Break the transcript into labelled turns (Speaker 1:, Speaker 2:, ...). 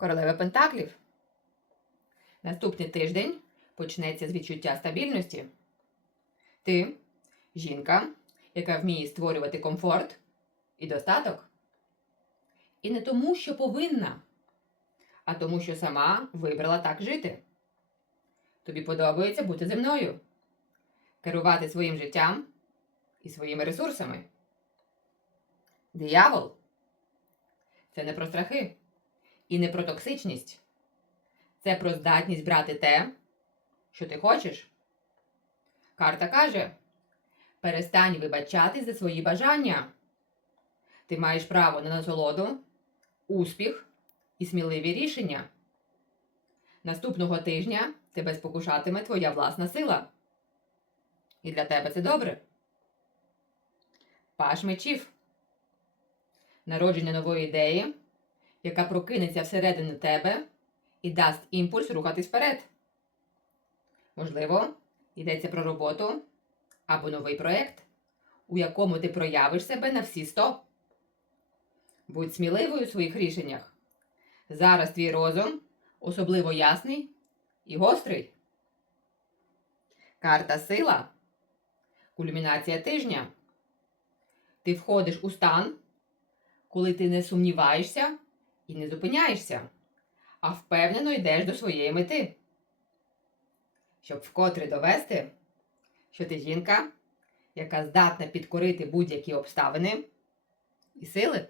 Speaker 1: Королева Пентаклів. Наступний тиждень почнеться з відчуття стабільності. Ти жінка, яка вміє створювати комфорт і достаток. І не тому, що повинна, а тому, що сама вибрала так жити. Тобі подобається бути земною, керувати своїм життям і своїми ресурсами. Диявол це не про страхи і не про токсичність. Це про здатність брати те, що ти хочеш. Карта каже: перестань вибачати за свої бажання. Ти маєш право на насолоду, успіх і сміливі рішення. Наступного тижня тебе спокушатиме твоя власна сила. І для тебе це добре. Паш мечів. Народження нової ідеї, яка прокинеться всередину тебе і дасть імпульс рухатись вперед. Можливо, йдеться про роботу або новий проєкт, у якому ти проявиш себе на всі сто. Будь сміливою у своїх рішеннях. Зараз твій розум особливо ясний і гострий. Карта сила. Кульмінація тижня. Ти входиш у стан, коли ти не сумніваєшся і не зупиняєшся, а впевнено йдеш до своєї мети. Щоб вкотре довести, що ти жінка, яка здатна підкорити будь-які обставини і сили.